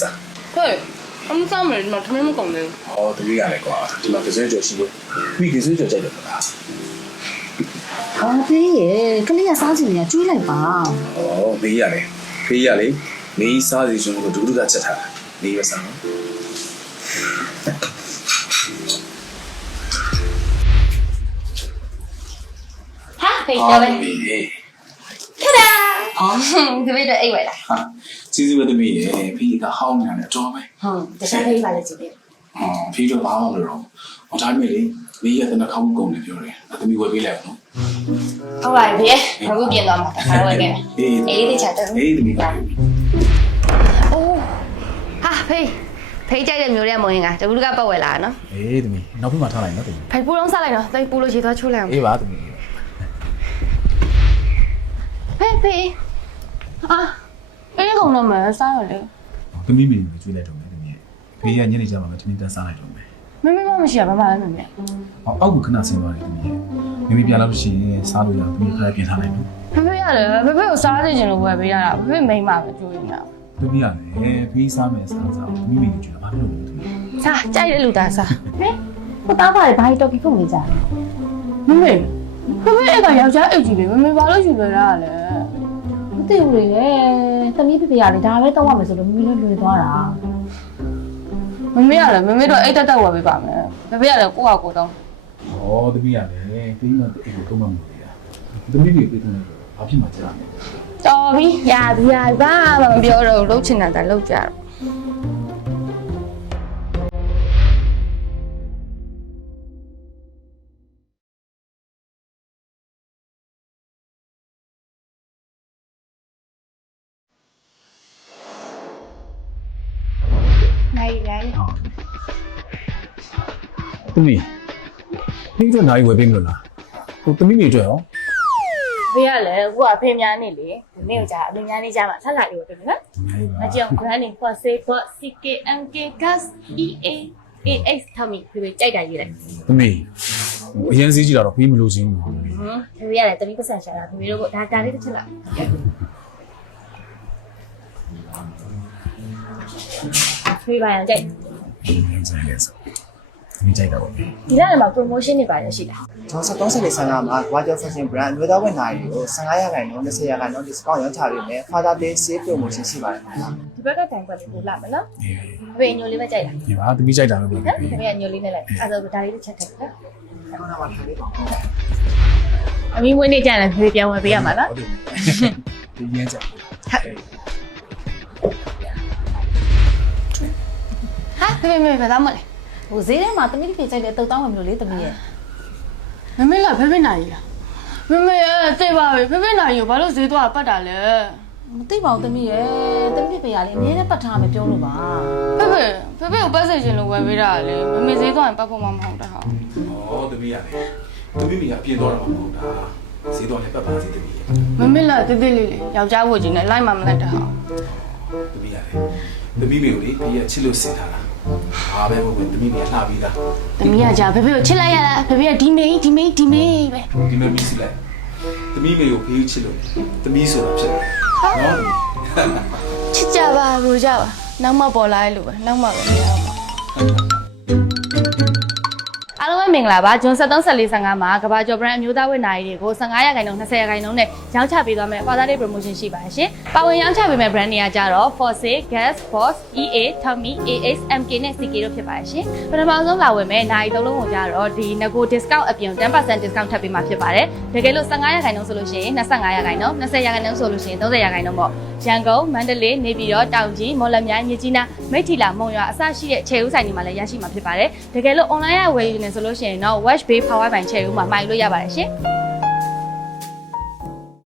စား 对，他们上面嘛，他们讲的。 ဟောတတိယလည်းကွာဒီမှာကစဲကြော်ရှိတယ်ပြီးကစဲကြော်ကြိုက်တယ်မလား အော်ဖေးရေကလေးကစားချင်နေကျွေးလိုက်ပါ ဟောမေးရလေဖေးရလေမေးစားစီကျွန်တော်ဒုဒုကချက်ထားတာမေးရစားနော် 哈，可以交呗。 မေး 看哒。哦，这边的 A 位了。 ဟာစီစီပဲတမေးရေဖေးကဟောင်းနေတယ်တော်ပဲ 这下可以把它这边。 ဖေးတော့ဘာမှမလုပ်တော့ဟောဒါပေမဲ့လေမေးရတဲ့နှာခေါင်းကုန်တယ်ပြောတယ်တမီဝယ်ပေးလိုက်အောင်နော် 好吧，别，我不变了嘛，还会给。 အေး A 的钱的。 အေးတမီက 哦。哈，ဖေးကြိုက်တဲ့မျိုးတဲ့မုံရင်ကတကူကပတ်ဝယ်လာနော် အေးသမီးနောက်ပြီးမှထားလိုက်နော်သမီး ဖေးပူလုံးစားလိုက်နော်တိတ်ပူလို့ရှိသွားချိုးလိုက်အောင် အေးပါသမီး ဖေး啊အေးကောင်တော့မစားရလေ သမီးမေကိုကျွေးလိုက်တော့မယ်သမီးဖေးရညနေကျမှပဲသမီးတန်းစားလိုက်တော့မယ် မမေမရှိရဘာမှလည်းမမေ အောက်ကခဏဆင်းသွားတယ်သမီးမိမိပြန်လာလို့ရှိရင်စားလို့ရသမီးခါပြင်ထားလိုက်နော် ဖေးရတယ်ဖေးကိုစားသိချင်လို့ဝယ်ပေးရတာဖေးမိန်မှာပဲကြိုးနေတာ သမီးရတယ်ဖေးစားမယ်စားသမီးမေကိုကျွေးတာဘာဖြစ်လို့လဲသမီး စားကြိုက်တဲ့လူသားစား ဟိုသားပါလေဘာကြီးတော်ကီဖုန်နေကြတယ် မမေဖေးအဲ့ကယောက်ျားအိတ်ကြီးလေမမေဘာလို့ယူလွယ်တာလဲ မသိဘူးလေသမီးဖေဖေရလေဒါပဲတောက်ရမယ်ဆိုလို့မမီလည်းလွယ်သွားတာ မမေရတယ်မမေတော့အိတ်တက်ဝယ်ပေးပါမယ်ဖေးရတယ်ကိုယ့်ဟာကိုယ်တော့ ဩသမီးရတယ်ဖေးမှအိမ်ကိုတော့မှမလို့ရသမီးမေပြေးတယ်ဘာဖြစ်မှကြားရမယ် တော်ပြီရပြီဘာမှမပြောတော့လှုပ်ချင်တာလှုပ်ကြတော့ နိုင် သမီးဖေးတို့နိုင်ဝယ်ပေးမလို့လားဟိုသမီးမေအတွက်ရော ဖေးရလေကိုကဖေးများနေလေဒီနေ့ကကြာအမေများနေကြမှာဆက်လာလေးပဲနော် နိုင်ပါ အကြောင်း brand name for say for CKMK gas EAAX ထမီဖေးကြိုက်တာရေးလိုက် သမီးအရင်စီးကြည့်တော့ဖေးမလို့ချင်းဘူး ဖေးရတယ်တမီးပတ်စံရှာတာဖေးတို့ကဒါလေးတစ်ချက်လာဖေးပါရင်ကြိုက် ဆိုင်လဲဆိုသမီးကြိုက်တာပေါ့ ဒီလမှာ promotion တွေပါရရှိတာ ကျွန်တော်30လေးဆန်ကမှာ Water Fashion Brand အမျိုးသားဝန်ထမ်းတွေကို15ရာခိုင်နှုန်း20ရာခိုင်နှုန်း discount ရောင်းချပေးမယ် Father Day Sale Promotion ရှိပါတယ်ခင်ဗျာ ဒီဘက်ကတိုင်ပတ်လေးပို့လာမယ်နော်ဖေးညိုလေးပဲကြိုက်တာ ဒီပါသမီးကြိုက်တာပဲပေါ့ နော်ဖေးကညိုလေးနဲ့လိုက်အဲ့ဒါဒါလေးတစ်ချက်ထည့်နော် ခုနကထားလေးပါ အမီးမွေးနေ့ကျရင်ဖေးပြန်ဝယ်ပေးရမှာနော် ဟုတ်တယ်ဒီရမ်းကြ ဟာဖေးမေဘာမှမလဲ ဟိုဈေးထဲမှာသမီးဖေကြိုက်တဲ့တုတ်တောင်းဝင်မလို့လေသမီးရဲ့ မမေလာဖေးနိုင်လားမမေတိတ်ပါပဲဖေးနိုင်ရောဘာလို့ဈေးသွားပတ်တာလဲ မသိပါဘူးသမီးရဲ့သမီးဖေရလေအမြဲတမ်းပတ်ထားမယ်ပြောလို့ပါ ဖေကိုပတ်စေချင်လို့ဝယ်ပေးတာလေမမေဈေးသွားရင်ပတ်ဖို့မှမဟုတ်တာဟာ ဩသမီးရတယ်သမီးမေကအပြင်းတော့တာမဟုတ်တာဈေးတော့လည်းပတ်ပါစေသမီးရဲ့ မမေလာတိတ်တိတ်လေးလေးယောက်ျားဝတ်ကြီးနဲ့လိုက်မှမလိုက်တာဟာ သမီးရတယ်သမီးမေကိုလေဖေးကချစ်လို့စင်ထားတာဘာပဲဟုတ်သမီးမေလှပြီးသား တမီးကကြာဖေကိုချစ်လိုက်ရလားဖေကဒီမေးပဲ ဒီမဲ့မီးစီလိုက်သမီးမေကိုဖေးချစ်လို့သမီးဆိုတာဖြစ်တယ်နော် ချစ်ကြပါလို့ကြပါနောက်မှပေါ်လာလို့ပဲနောက်မှပဲမရအောင်အားလုံးပဲမင်္ဂလာပါဂျွန်731455မှာကဘာကျော် brand အမျိုးသားဝတ်နာရီတွေကို15ရာခိုင်နှုန်း20ရာခိုင်နှုန်းနဲ့ရောင်းချပေးသွားမယ် Father Day promotion ရှိပါတယ်ရှင်။ပါဝင်ရောင်းချပေးမယ့် brand တွေကကြတော့ Force, Gas, Force, EA, Tommy, AX, MK နဲ့ CK တို့ဖြစ်ပါတယ်ရှင်။ပထမဆုံးလာဝင်မယ့်နာရီသုံးလုံးကိုကြတော့ဒီ Nego discount အပြင် 10% discount ထပ်ပေးမှာဖြစ်ပါတယ်။တကယ်လို့15ရာခိုင်နှုန်းဆိုလို့ရှိရင်25ရာခိုင်နှုန်း20ရာခိုင်နှုန်းဆိုလို့ရှိရင်30ရာခိုင်နှုန်းပေါ့။ရန်ကုန်မန္တလေးနေပြည်တော်တောင်ကြီးမော်လမြိုင်မြစ်ကြီးနားမိထ္ထီလာမုံရွာအစရှိတဲ့ခြေဦးဆိုင်တွေမှာလည်းရရှိမှာဖြစ်ပါတယ်။တကယ်လို့ online ရဝယ်ယူနေဆိုလို့ရှိရင်တော့ Watch Bay Power Bank ခြေဦးမှာမှိုင်လို့ရပါတယ်ရှင်။